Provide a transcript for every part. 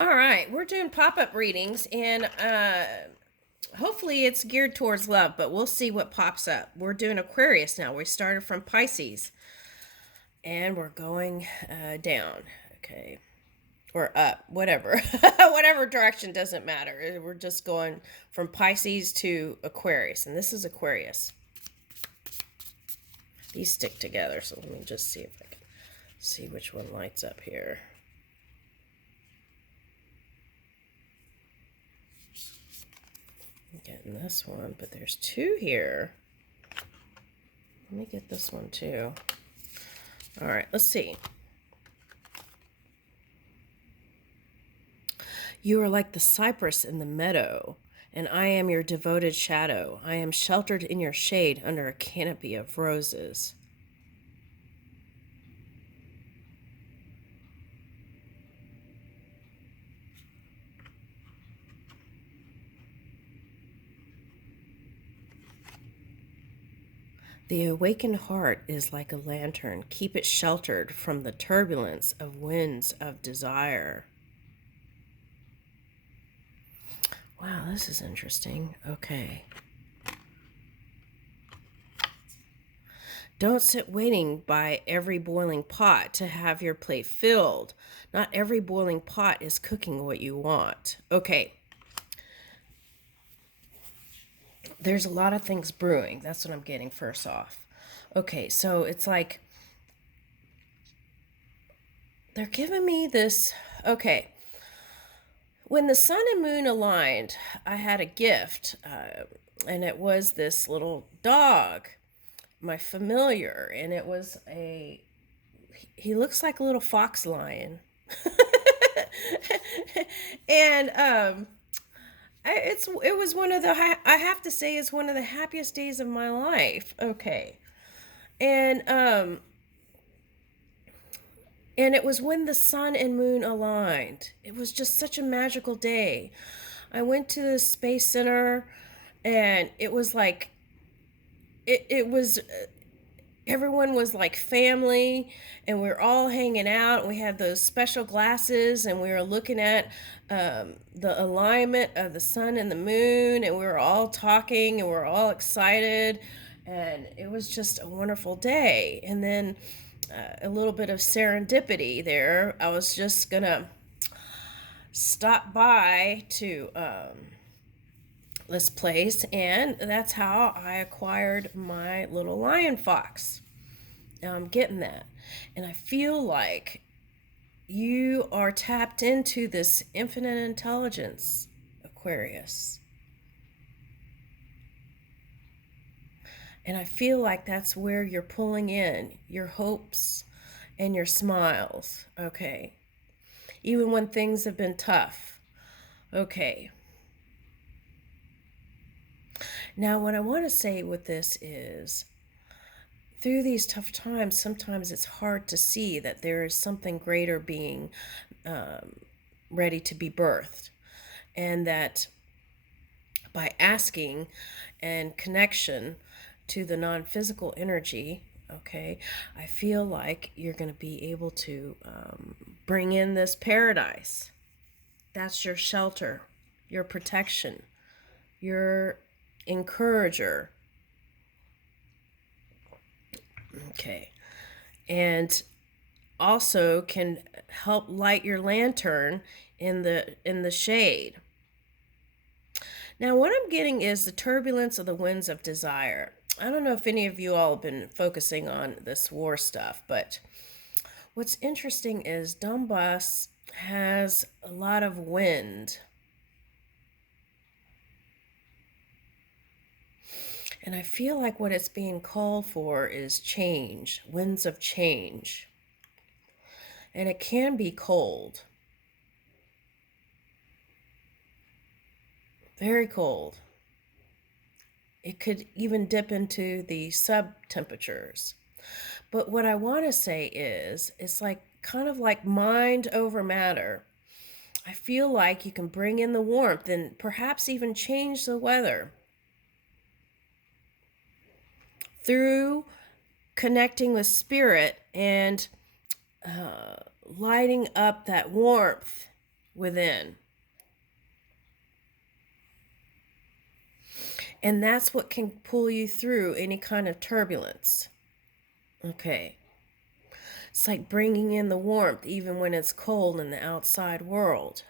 All right, we're doing pop-up readings, and hopefully it's geared towards love, but we'll see what pops up. We're doing Aquarius now. We started from Pisces, and we're going down. Okay, or up, whatever, whatever direction, doesn't matter. We're just going from Pisces to Aquarius, and this is Aquarius. These stick together, so let me just see if I can see which one lights up here. I'm getting this one, but there's two here. Let me get this one too. All right, let's see. You are like the cypress in the meadow, and I am your devoted shadow. I am sheltered in your shade under a canopy of roses. The awakened heart is like a lantern. Keep it sheltered from the turbulence of winds of desire. Wow, this is interesting. Okay. Don't sit waiting by every boiling pot to have your plate filled. Not every boiling pot is cooking what you want. Okay. There's a lot of things brewing. That's what I'm getting first off. Okay, so it's like they're giving me this. Okay. When the sun and moon aligned, I had a gift, and it was this little dog, my familiar, and it was he looks like a little fox lion. And it was one of the, I have to say, it's one of the happiest days of my life. Okay. And and it was when the sun and moon aligned. It was just such a magical day. I went to the Space Center, and it was like, it was, everyone was like family, and we were all hanging out. We had those special glasses, and we were looking at the alignment of the sun and the moon, and we were all talking, and we were all excited. And it was just a wonderful day. And then a little bit of serendipity there. I was just gonna stop by to this place, and that's how I acquired my little lion fox. Now I'm getting that, and I feel like you are tapped into this infinite intelligence, Aquarius. And I feel like that's where you're pulling in your hopes and your smiles. Okay. Even when things have been tough. Okay. Now, what I want to say with this is, through these tough times, sometimes it's hard to see that there is something greater being ready to be birthed. And that by asking and connection to the non-physical energy, okay, I feel like you're going to be able to bring in this paradise. That's your shelter, your protection, your encourager. Okay. And also can help light your lantern in the shade. Now, what I'm getting is the turbulence of the winds of desire. I don't know if any of you all have been focusing on this war stuff, but what's interesting is Donbass has a lot of wind. And I feel like what it's being called for is change, winds of change. And it can be cold. Very cold. It could even dip into the sub temperatures. But what I want to say is, it's like kind of like mind over matter. I feel like you can bring in the warmth and perhaps even change the weather through connecting with spirit and lighting up that warmth within. And that's what can pull you through any kind of turbulence. Okay. It's like bringing in the warmth even when it's cold in the outside world.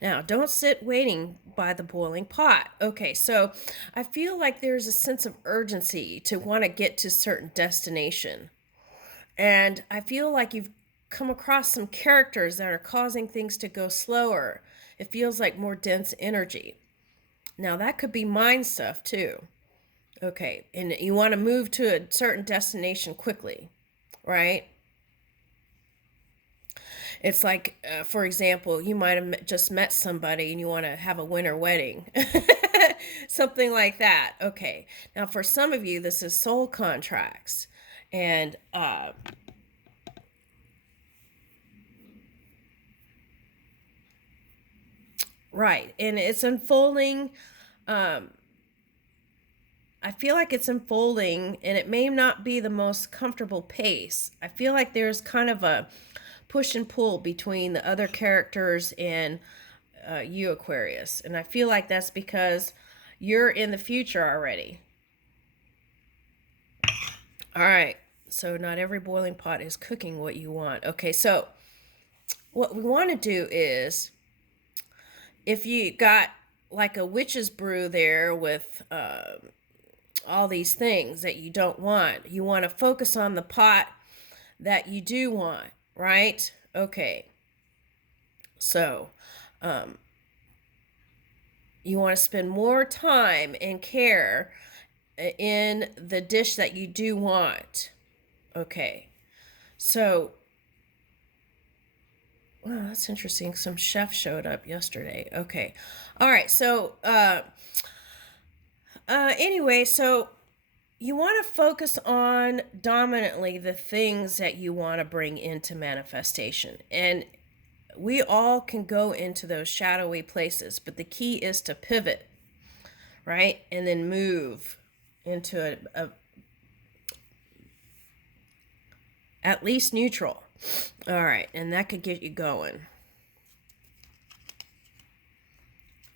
Now, don't sit waiting by the boiling pot. Okay, so I feel like there's a sense of urgency to want to get to a certain destination. And I feel like you've come across some characters that are causing things to go slower. It feels like more dense energy. Now, that could be mind stuff too. Okay, and you want to move to a certain destination quickly, right? It's like, for example, you might have just met somebody and you want to have a winter wedding. Something like that. Okay. Now, for some of you, this is soul contracts. And, right. And it's unfolding. I feel like it's unfolding and it may not be the most comfortable pace. I feel like there's kind of a push and pull between the other characters and you, Aquarius. And I feel like that's because you're in the future already. All right. So not every boiling pot is cooking what you want. Okay, so what we want to do is, if you got like a witch's brew there with all these things that you don't want, you want to focus on the pot that you do want, right? Okay. So, you want to spend more time and care in the dish that you do want. Okay. So, well, that's interesting. Some chef showed up yesterday. Okay. All right. So, anyway, so you want to focus on dominantly the things that you want to bring into manifestation. And we all can go into those shadowy places, but the key is to pivot, right? And then move into a at least neutral. All right, and that could get you going.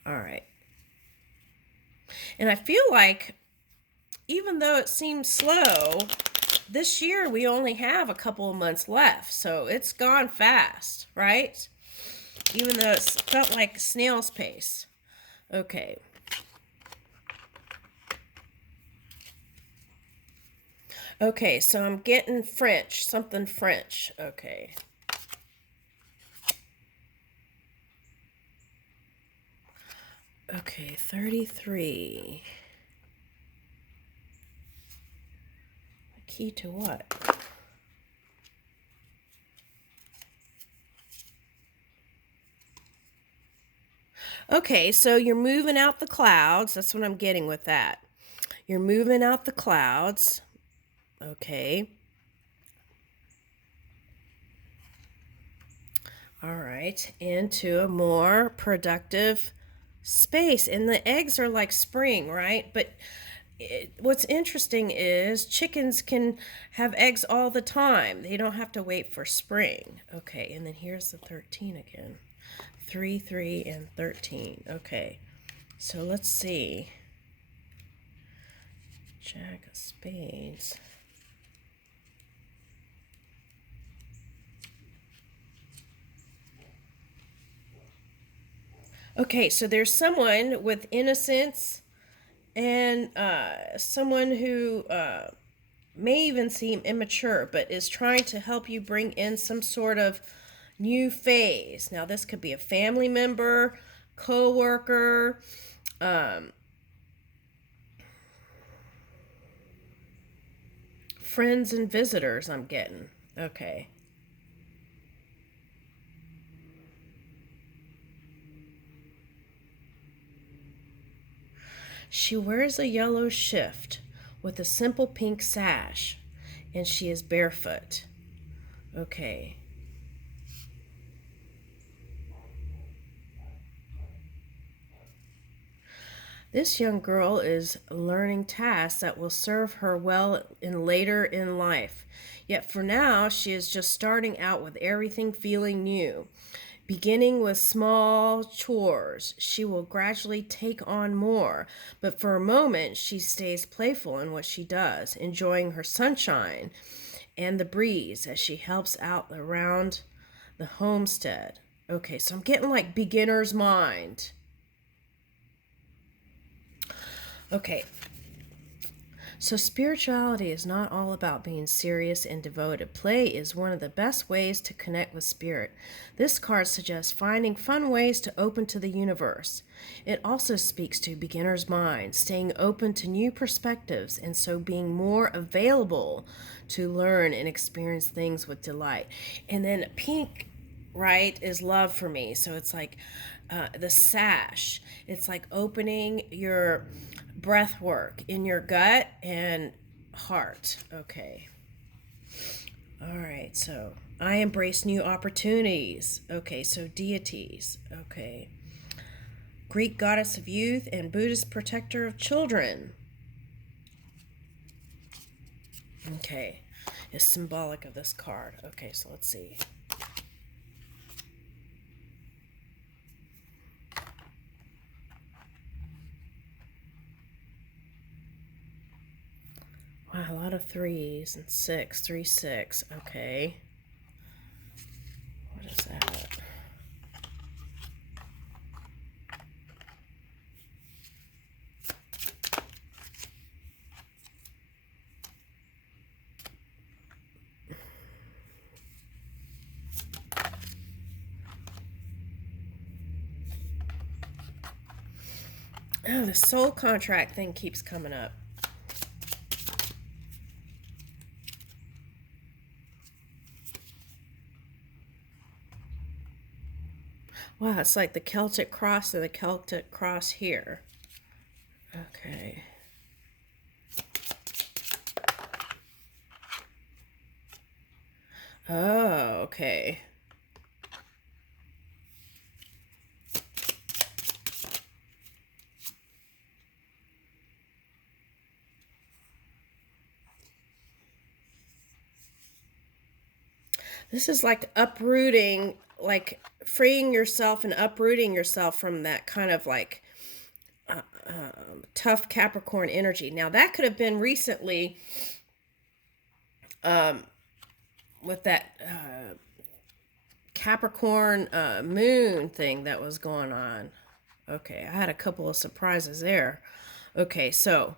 All right. And I feel like even though it seems slow, this year we only have a couple of months left, so it's gone fast, right? Even though it's felt like snail's pace. Okay. Okay, so I'm getting French, something French. Okay. Okay, 33. Key to what? Okay, so you're moving out the clouds. That's what I'm getting with that. You're moving out the clouds. Okay. All right, into a more productive space. And the eggs are like spring, right? But what's interesting is chickens can have eggs all the time. They don't have to wait for spring. Okay, and then here's the 13 again. 3, 3, and 13. Okay, so let's see. Jack of Spades. Okay, so there's someone with innocence and someone who may even seem immature, but is trying to help you bring in some sort of new phase. Now, this could be a family member, co-worker, friends and visitors, I'm getting. Okay. She wears a yellow shift with a simple pink sash, and she is barefoot. Okay. This young girl is learning tasks that will serve her well in later in life. Yet for now, she is just starting out with everything feeling new. Beginning with small chores, she will gradually take on more, but for a moment she stays playful in what she does, enjoying her sunshine and the breeze as she helps out around the homestead. Okay, so I'm getting like beginner's mind. Okay, so spirituality is not all about being serious and devoted. Play is one of the best ways to connect with spirit. This card suggests finding fun ways to open to the universe. It also speaks to beginner's mind, staying open to new perspectives, and so being more available to learn and experience things with delight. And then pink, right, is love for me. So it's like the sash. It's like opening your breath work in your gut and heart. Okay. All right. So I embrace new opportunities. Okay. So deities. Okay. Greek goddess of youth and Buddhist protector of children. Okay. Is symbolic of this card. Okay. So let's see. Wow, a lot of threes and 6, 3, 6. Okay. What is that? Oh, the soul contract thing keeps coming up. Wow, it's like the Celtic cross and the Celtic cross here. Okay. Oh, okay. This is like uprooting, like freeing yourself and uprooting yourself from that kind of like tough Capricorn energy. Now, that could have been recently with that Capricorn moon thing that was going on. Okay, I had a couple of surprises there. Okay, so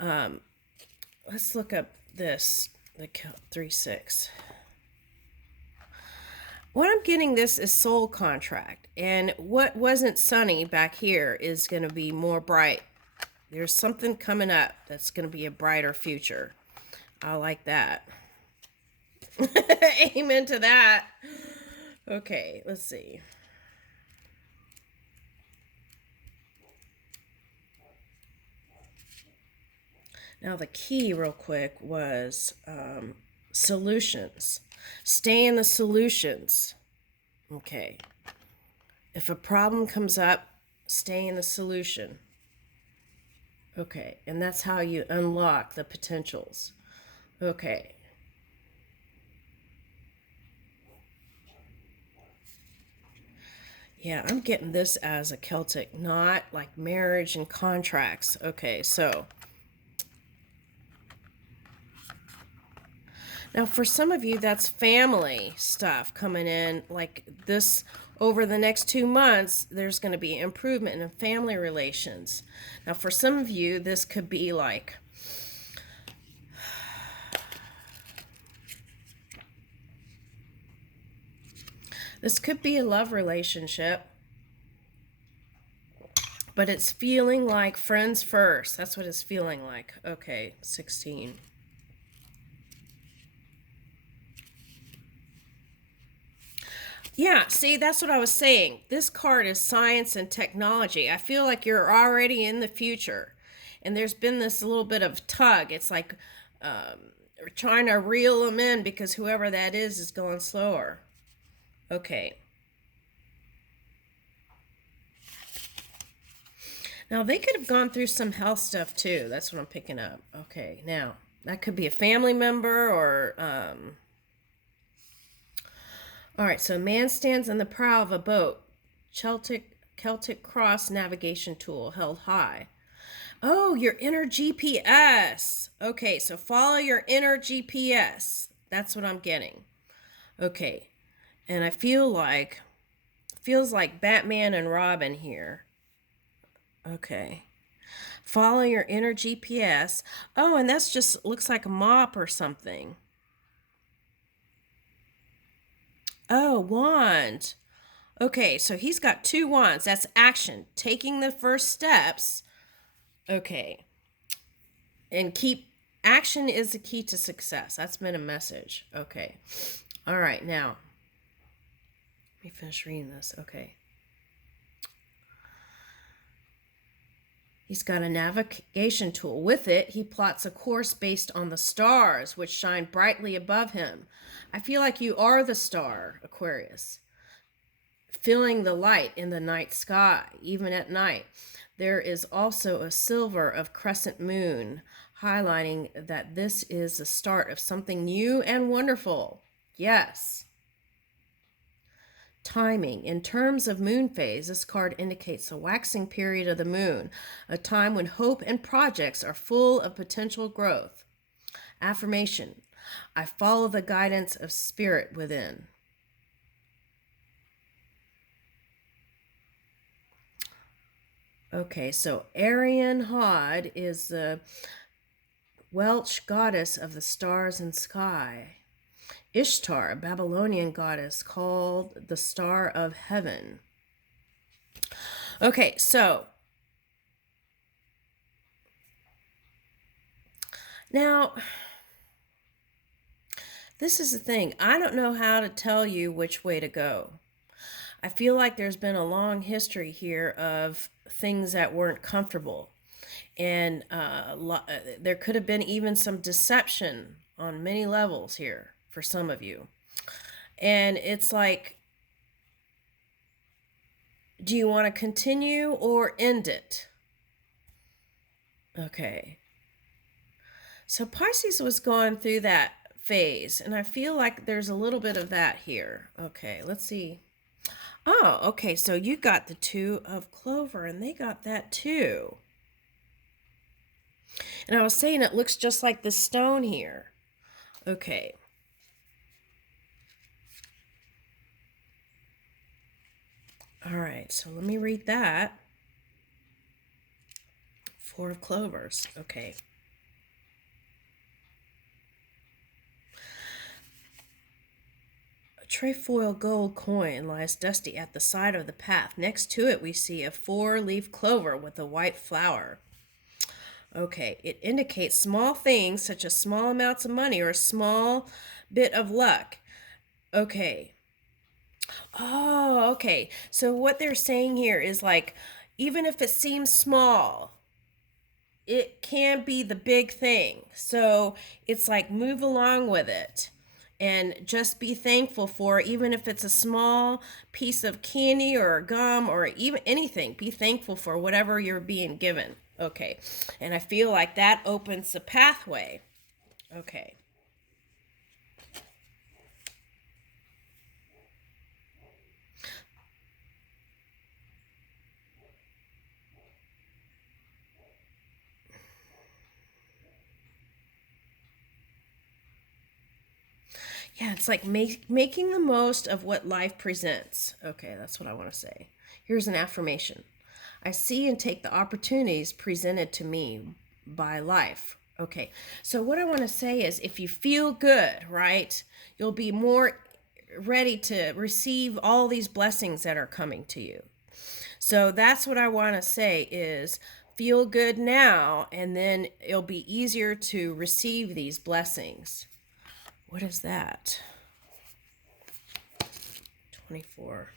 let's look up this, the 3, 6. What I'm getting this is soul contract. And what wasn't sunny back here is going to be more bright. There's something coming up that's going to be a brighter future. I like that. Amen to that. Okay, let's see. Now the key real quick was solutions. Stay in the solutions. Okay. If a problem comes up, stay in the solution. Okay. And that's how you unlock the potentials. Okay. Yeah, I'm getting this as a Celtic knot, like marriage and contracts. Okay, so now, for some of you, that's family stuff coming in. Like this, over the next 2 months, there's going to be improvement in family relations. Now, for some of you, this could be like, this could be a love relationship, but it's feeling like friends first. That's what it's feeling like. Okay, 16. Yeah, see, that's what I was saying. This card is science and technology. I feel like you're already in the future. And there's been this little bit of tug. It's like we're trying to reel them in because whoever that is going slower. Okay. Now, they could have gone through some health stuff too. That's what I'm picking up. Okay, now, that could be a family member or, all right, so man stands in the prow of a boat. Celtic cross navigation tool held high. Oh, your inner GPS. Okay, so follow your inner GPS. That's what I'm getting. Okay, and I feels like Batman and Robin here. Okay. Follow your inner GPS. Oh, and that's just looks like a mop or something. Oh, wand. Okay, so he's got 2 wands. That's action. Taking the first steps. Okay. And action is the key to success. That's been a message. Okay. All right, now. Let me finish reading this. Okay. He's got a navigation tool. With it, he plots a course based on the stars, which shine brightly above him. I feel like you are the star, Aquarius, filling the light in the night sky, even at night. There is also a silver of crescent moon, highlighting that this is the start of something new and wonderful. Yes. Timing. In terms of moon phase, this card indicates the waxing period of the moon, a time when hope and projects are full of potential growth. Affirmation. I follow the guidance of spirit within. Okay, so Arian Hod is the Welsh goddess of the stars and sky. Ishtar, a Babylonian goddess called the Star of Heaven. Okay, so now this is the thing. I don't know how to tell you which way to go. I feel like there's been a long history here of things that weren't comfortable. And there could have been even some deception on many levels here for some of you. And it's like, do you want to continue or end it? Okay. So Pisces was going through that phase, and I feel like there's a little bit of that here. Okay, let's see. Oh, okay, so you got the 2 of clover, and they got that too. And I was saying it looks just like the stone here. Okay. All right, so let me read that. 4 of clovers. Okay. A trefoil gold coin lies dusty at the side of the path. Next to it, we see a 4-leaf clover with a white flower. Okay, it indicates small things such as small amounts of money or a small bit of luck. Okay. Oh, okay. So what they're saying here is like, even if it seems small, it can be the big thing. So it's like move along with it and just be thankful for, even if it's a small piece of candy or gum or even anything, be thankful for whatever you're being given. Okay. And I feel like that opens the pathway. Okay. Yeah, it's like making the most of what life presents. Okay, that's what I want to say. Here's an affirmation. I see and take the opportunities presented to me by life. Okay, so what I want to say is if you feel good, right, you'll be more ready to receive all these blessings that are coming to you. So that's what I want to say is feel good now, and then it'll be easier to receive these blessings. What is that? 24.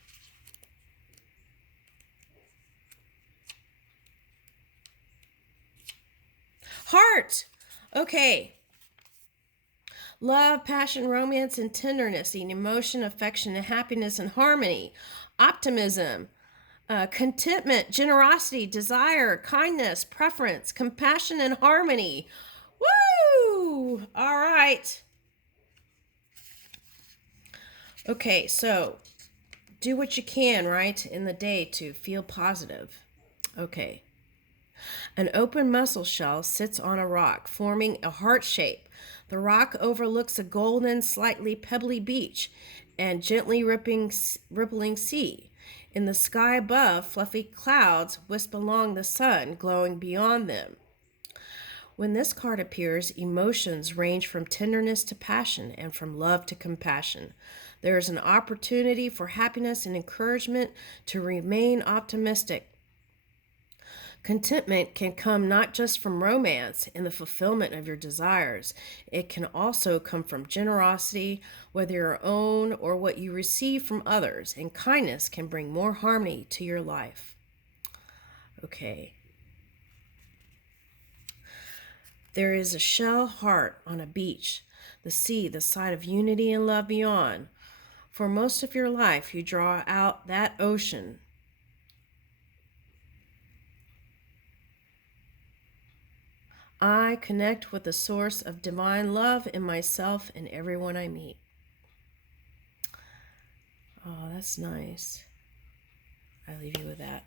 Heart. Okay. Love, passion, romance, and tenderness, and emotion, affection, and happiness, and harmony. Optimism. Contentment, generosity, desire, kindness, preference, compassion, and harmony. Woo! All right. Okay, so do what you can, right, in the day to feel positive. Okay. An open mussel shell sits on a rock, forming a heart shape. The rock overlooks a golden, slightly pebbly beach and gently rippling sea. In the sky above, fluffy clouds wisp along the sun, glowing beyond them. When this card appears, emotions range from tenderness to passion and from love to compassion. There is an opportunity for happiness and encouragement to remain optimistic. Contentment can come not just from romance and the fulfillment of your desires. It can also come from generosity, whether your own or what you receive from others, and kindness can bring more harmony to your life. Okay. There is a shell heart on a beach, the sea, the side of unity and love beyond. For most of your life, you draw out that ocean. I connect with the source of divine love in myself and everyone I meet. Oh, that's nice. I leave you with that.